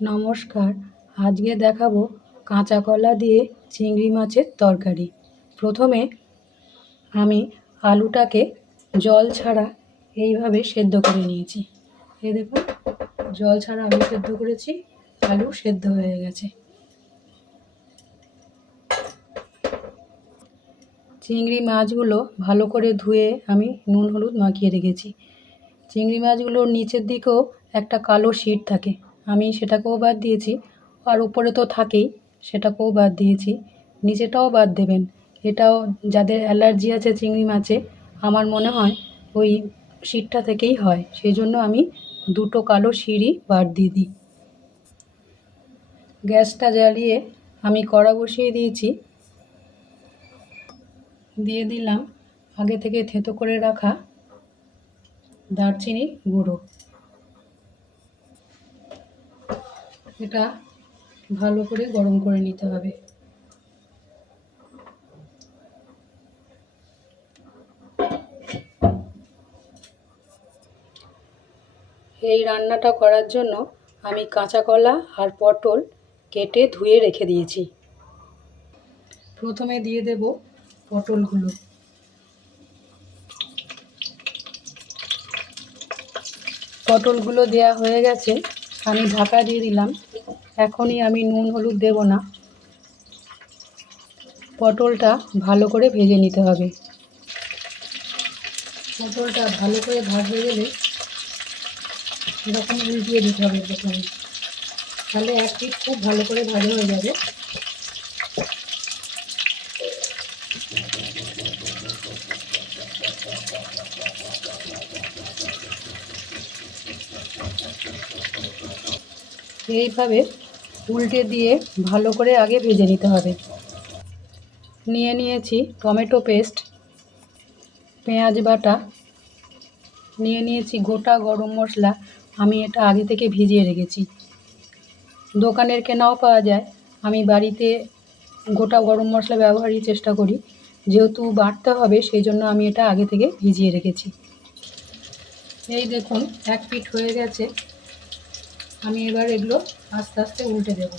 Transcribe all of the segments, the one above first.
নমস্কার। আজকে দেখাবো কাঁচা কলা দিয়ে চিংড়ি মাছের তরকারি। প্রথমে আমি আলুটাকে জল ছাড়া এইভাবে সেদ্ধ করে নিয়েছি। এই দেখুন, জল ছাড়া আলু সেদ্ধ করেছি, আলু সেদ্ধ হয়ে গেছে। চিংড়ি মাছগুলো ভালো করে ধুয়ে আমি নুন হলুদ মাখিয়ে রেখেছি। চিংড়ি মাছগুলোর নিচের দিকেও একটা কালো শিট থাকে, আমি সেটাকেও বাদ দিয়েছি। আর উপরে তো থাকেই, সেটাকেও বাদ দিয়েছি। নিচেটাও বাদ দেবেন। এটাও যাদের অ্যালার্জি আছে চিংড়ি মাছে, আমার মনে হয় ওই শিটটা থেকেই হয়, সেই জন্য আমি দুটো কালো শিরই বাদ দিয়ে দিই। গ্যাসটা জ্বালিয়ে আমি কড়া বসিয়ে দিয়েছি। দিয়ে দিলাম আগে থেকে থেঁতো করে রাখা দারচিনি গুঁড়ো। এটা ভালো করে গরম করে নিতে হবে। এই রান্নাটা করার জন্য আমি কাঁচা কলা আর পটল কেটে ধুয়ে রেখে দিয়েছি। প্রথমে দিয়ে দেব পটলগুলো। পটলগুলো দেয়া হয়ে গেছে, আমি ঢাকা দিয়ে দিলাম। এখনই আমি নুন হলুদ দেব না, পটলটা ভালো করে ভেজে নিতে হবে। পটলটা ভালো করে ভাজা গেলে এরকম উল্টিয়ে দিতে হবে প্রথমে, তাহলে এক পিঠ খুব ভালো করে ভাজা হয়ে যাবে। এইভাবে উল্টে দিয়ে ভালো করে আগে ভেজে নিতে হবে। নিয়ে নিয়েছি টমেটো পেস্ট, পেঁয়াজ বাটা, নিয়ে নিয়েছি গোটা গরম মশলা। আমি এটা আগে থেকে ভিজিয়ে রেখেছি, দোকানের কেনাও পাওয়া যায়। আমি বাড়িতে গোটা গরম মশলা ব্যবহারই চেষ্টা করি, যেহেতু বাটতে হবে সেই জন্য আমি এটা আগে থেকে ভিজিয়ে রেখেছি। এই দেখুন, এক পিঠ হয়ে গেছে। আমি এবার এগুলো আস্তে আস্তে উল্টে দেব।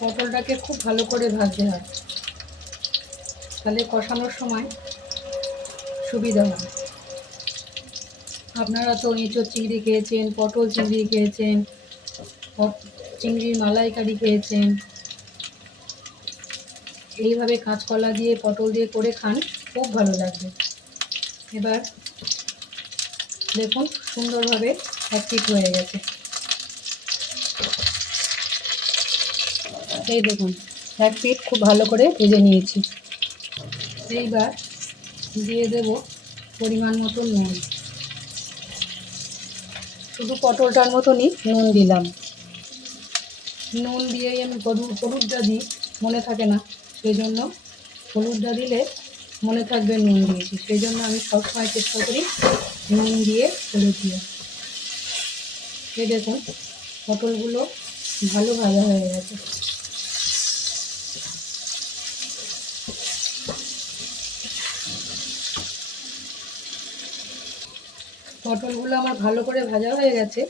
পটলটাকে খুব ভালো করে ভাজতে হয়, তাহলে কষানোর সময় সুবিধা হয়। আপনারা তো এঁচোড় চিংড়ি খেয়েছেন, পটল চিংড়ি খেয়েছেন, চিংড়ির মালাইকারি খেয়েছেন। এইভাবে কাঁচকলা দিয়ে পটল দিয়ে করে খান, খুব ভালো লাগবে। এবার দেখুন সুন্দরভাবে এক পিঠ হয়ে গেছে। এই দেখুন, এক পিঠ খুব ভালো করে ভেজে নিয়েছি। এইবার দিয়ে দেব পরিমাণ মতো নুন। শুধু পটলটার মতনই নুন দিলাম। নুন দিয়েই আমি হলুদটা দিই, মনে থাকে না, সেই জন্য হলুদটা দিলে মনে থাকবে নুন দিয়েছি, সেই জন্য আমি সবসময় চেষ্টা করি নুন দিয়ে হলুদ দিয়ে। এই দেখুন পটলগুলো ভালো ভাজা হয়ে গেছে। পটলগুলো আমার ভালো করে ভাজা হয়ে গেছে।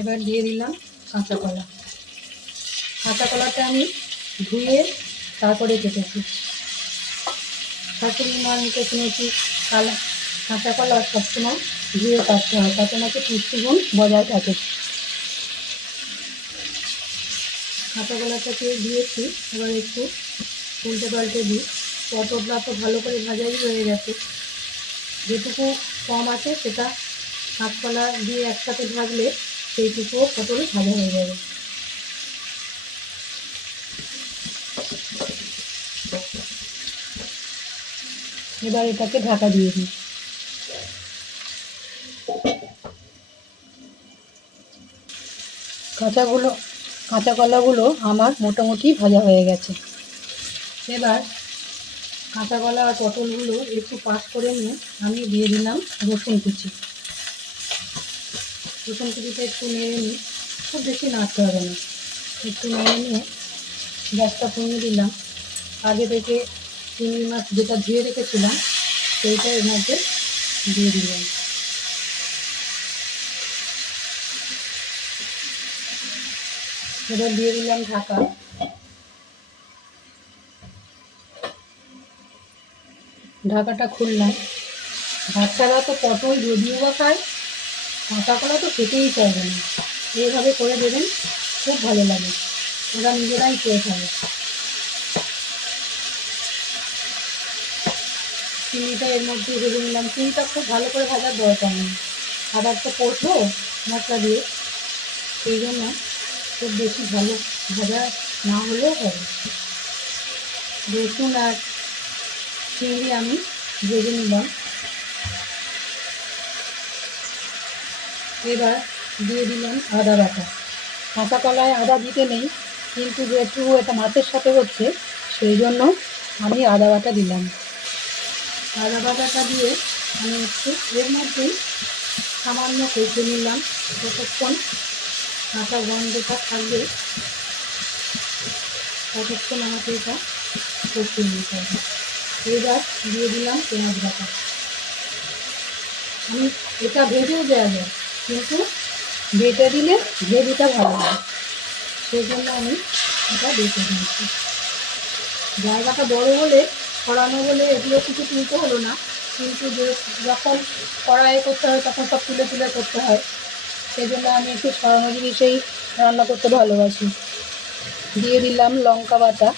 এবার দিয়ে দিলাম কাঁচা কলা। কাঁচা কলাটা আমি ধুয়ে তারপরে কেটেছি। শাশুড়ি মার মুখে শুনেছি কাঁচা কলা সবসময় ধুয়ে কাটতে হয়, তাতে নাকি পুষ্টিগুণ বজায় থাকে। কাঁচা কলাটাকে দিয়েছি, এবার একটু উল্টে পাল্টে দিই। পটলটা তো ভালো করে ভাজাই হয়ে গেছে, যেটুকু কম আছে সেটা কাঁচকলা দিয়ে একসাথে ভাজলে সেইটুকুও পটল ভাজা হয়ে যাবে। এবার এটাকে ঢাকা দিয়ে দিই। কাঁচা কলাগুলো আমার মোটামুটি ভাজা হয়ে গেছে। এবার কাঁচা কলা আর পটলগুলো একটু পাশ করে নিয়ে আমি দিয়ে দিলাম রসুন কুচি। রসুন কুচিটা একটু নেড়ে নিই, খুব বেশি নাড়তে হবে না, একটু নেড়ে নিয়ে গ্যাসটা কমিয়ে দিলাম। আগে থেকে চিংড়ি মাছ যেটা ধুয়ে রেখেছিলাম সেইটা এর মধ্যে দিয়ে দিলাম। এবার দিয়ে দিলাম ঢাকা। ঢাকাটা খুললাম। বাচ্চারা তো পটল যদিও বা খায়, কাঁচা কলা তো খেতেই চাইবে না। এইভাবে করে দেবেন, খুব ভালো লাগে, ওরা নিজেরাই খেয়ে খাবে। চিনিটা এর মধ্যে ভেজে নিলাম। চিনিটা খুব ভালো করে ভাজার দরকার নেই, আবার তো কষবো মশলা দিয়ে, সেই জন্য খুব বেশি ভালো ভাজা না হলেও হবে। রসুন আর চিংড়ি আমি ভেজে নিলাম। এবার দিয়ে দিলাম আদা বাটা। কাঁচা কলায় আদা দিতে নেই, কিন্তু যেহেতু এটা মাছের সাথে হচ্ছে সেই জন্য আমি আদা বাটা দিলাম। আদা বাটাটা দিয়ে আমি একটু এর মধ্যেই সামান্য কষে নিলাম, যতক্ষণ কাঁচা গন্ধটা থাকবে ততক্ষণ আমাকে এটা কষিয়ে নিতে হবে। এবার দিয়ে দিলাম পেঁয়াজ বাটা। আমি এটা ভেজেও দেওয়া যায়, কিন্তু বেটে দিলে গ্রেভিটা ভালো হয়, সেই জন্য আমি এটা বেটে দিয়েছি। জায়গাটা বড় হলে ছড়ানো বলে এগুলো কিছু তুলতে হলো না, কিন্তু যখন কড়াইয়ে করতে হয় তখন সব তুলে তুলে করতে হয়, সেই জন্য আমি একটু ছড়ানো জিনিসেই রান্না করতে ভালোবাসি। দিয়ে দিলাম লঙ্কা বাটা,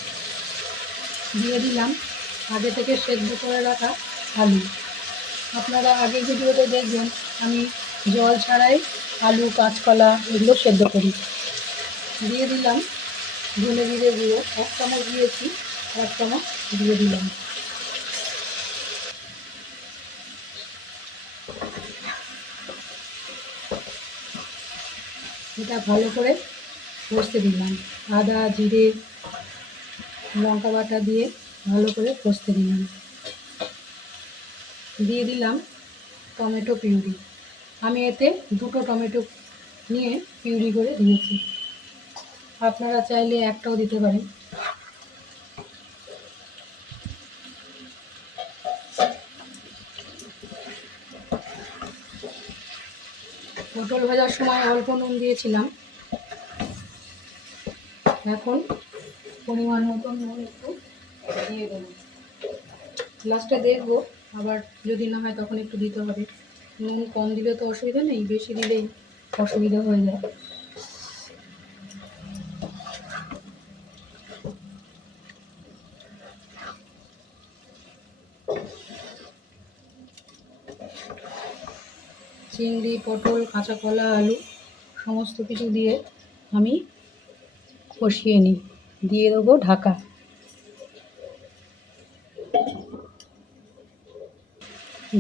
দিয়ে দিলাম আগে থেকে সেদ্ধ করে রাখা আলু। আপনারা আগের ভিডিওতে দেখবেন আমি জল ছাড়াই আলু, কাঁচকলা এগুলো সেদ্ধ করি। দিয়ে দিলাম ধনে জিরে গুঁড়ো, 1 চামচ দিয়েছি, 1 চামচ দিয়ে দিলাম। এটা ভালো করে কষতে দিলাম। আদা, জিরে, লঙ্কা বাটা দিয়ে ভালো করে কষতে দিলাম। দিয়ে দিলাম টমেটো পিউরি। আমি এতে 2টো টমেটো নিয়ে পিউরি করে দিয়েছি, আপনারা চাইলে একটাও দিতে পারেন। পটল ভাজার সময় অল্প নুন দিয়েছিলাম, এখন পরিমাণ মতো নুন একটু দিয়ে দেবো। লাস্টে দেখবো, আবার যদি না হয় তখন একটু দিতে হবে। নুন কম দিলে তো অসুবিধা নেই, বেশি দিলেই অসুবিধা হয়ে যায়। চিংড়ি, পটল, কাঁচা কলা, আলু সমস্ত কিছু দিয়ে আমি কষিয়ে নিই। দিয়ে দেবো ঢাকা।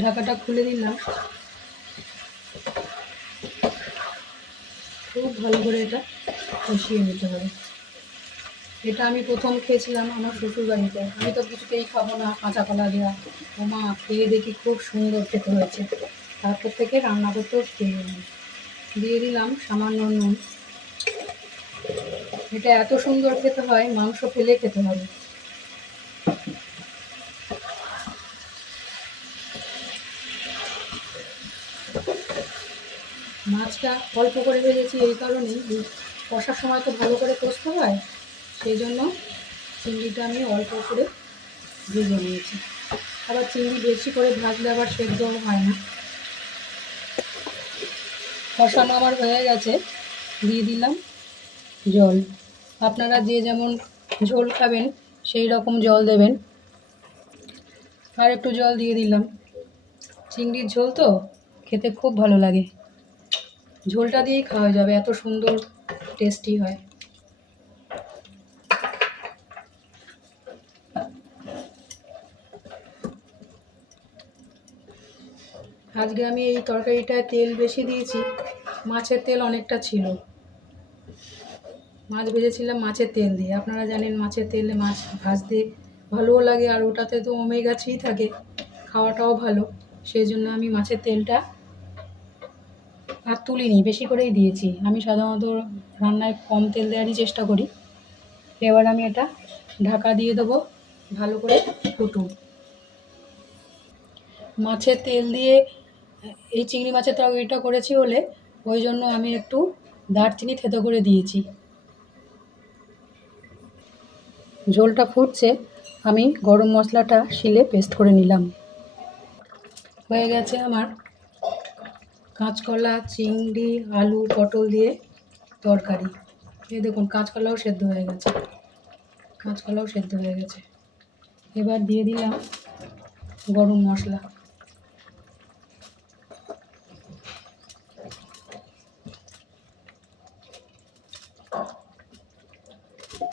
ঢাকাটা খুলে দিলাম। খুব ভালো করে এটা কষিয়ে নিতে হবে। এটা আমি প্রথম খেয়েছিলাম আমার শ্বশুর বাড়িতে, আমি তো কিছুতেই খাবো না কাঁচা কলা দেওয়া। ও মা, খেয়ে দেখি খুব সুন্দর খেতে হয়েছে, তারপর থেকে রান্না করতেও শিখে গেলাম। দিয়ে দিলাম সামান্য নুন। এটা এত সুন্দর খেতে হয়, মাংস ফেলে খেতে হবে। মাছটা অল্প করে ভেজেছি এই কারণেই, কষার সময় তো ভালো করে কষতে হয়, সেই জন্য চিংড়িটা আমি অল্প করে ভেজে নিয়েছি। আবার চিংড়ি বেশি করে ভাজলে আবার সেদ্ধও হয় না। কষানো আমার হয়ে গেছে, দিয়ে দিলাম জল। আপনারা যে যেমন ঝোল খাবেন সেই রকম জল দেবেন। আর একটু জল দিয়ে দিলাম। চিংড়ির ঝোল তো খেতে খুব ভালো লাগে, ঝোলটা দিয়েই খাওয়া যাবে, এত সুন্দর টেস্টি হয়। আজকে আমি এই তরকারিটায় তেল বেশি দিয়েছি, মাছের তেল অনেকটা ছিল। মাছ ভেজেছিলাম মাছের তেল দিয়ে, আপনারা জানেন মাছের তেলে মাছ ভাজতে ভালোও লাগে, আর ওটাতে তো ওমেগা 3 থাকে, খাওয়াটাও ভালো, সেই জন্য আমি মাছের তেলটা আর তুলিনি, বেশি করেই দিয়েছি। আমি সাধারণত রান্নায় কম তেল দেওয়ারই চেষ্টা করি। এবার আমি এটা ঢাকা দিয়ে দেবো, ভালো করে ফুটুক। মাছের তেল দিয়ে এই চিংড়ি মাছের তরকারিটা করেছি বলে ওই জন্য আমি একটু দারচিনি থেতো করে দিয়েছি। ঝোলটা ফুটছে, আমি গরম মশলাটা শিলে পেস্ট করে নিলাম। হয়ে গেছে আমার কাঁচকলা, চিংড়ি, আলু, পটল দিয়ে তরকারি। এই দেখুন কাঁচকলাও সেদ্ধ হয়ে গেছে, কাঁচকলাও সেদ্ধ হয়ে গেছে। এবার দিয়ে দিলাম গরম মশলা।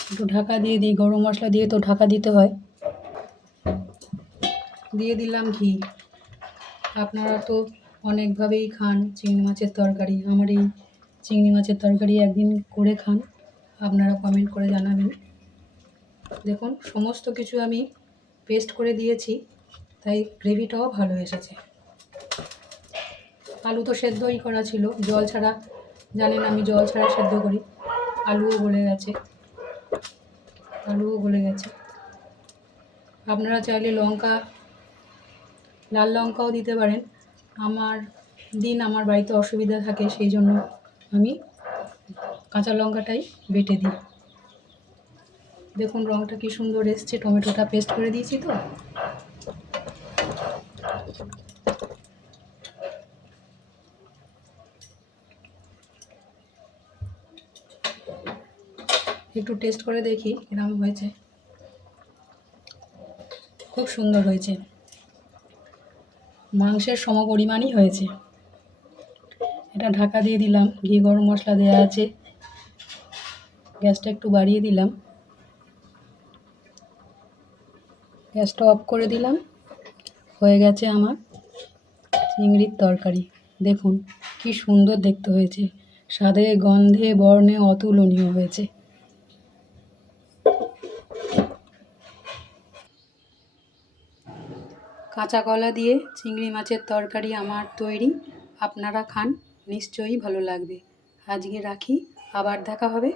একটু ঢাকা দিয়ে দিই, গরম মশলা দিয়ে তো ঢাকা দিতে হয়। দিয়ে দিলাম ঘি। আপনারা তো অনেকভাবেই খান চিংড়ি মাছের তরকারি। আমার এই চিংড়ি মাছের তরকারি একদিন করে খান, আপনারা কমেন্ট করে জানাবেন। দেখুন সমস্ত কিছু আমি পেস্ট করে দিয়েছি, তাই গ্রেভিটাও ভালো এসেছে। আলু তো সেদ্ধই করা ছিল, জল ছাড়া, জানেন আমি জল ছাড়া সেদ্ধ করি। আলুও গলে গেছে, আপনারা চাইলে লাল লঙ্কাও দিতে পারেন। আমার বাড়িতে অসুবিধা থাকে, সেই জন্য আমি কাঁচা লঙ্কাটাই বেটে দিই। দেখুন রঙটা কি সুন্দর এসছে, টমেটোটা পেস্ট করে দিয়েছি তো। একটু টেস্ট করে দেখি এরকম হয়েছে। খুব সুন্দর হয়েছে, মাংসের সমপরিমাণই হয়েছে। এটা ঢাকা দিয়ে দিলাম, ঘি গরম মশলা দেওয়া আছে। গ্যাসটা একটু বাড়িয়ে দিলাম, গ্যাসটা অফ করে দিলাম। হয়ে গেছে আমার চিংড়ির তরকারি। দেখুন কি সুন্দর দেখতে হয়েছে, স্বাদে গন্ধে বর্ণে অতুলনীয় হয়েছে। কাঁচা কলা দিয়ে চিংড়ি মাছের তরকারি আমার তৈরি। আপনারা খান, নিশ্চয়ই ভালো লাগবে। আজকে রাখি, আবার দেখা হবে।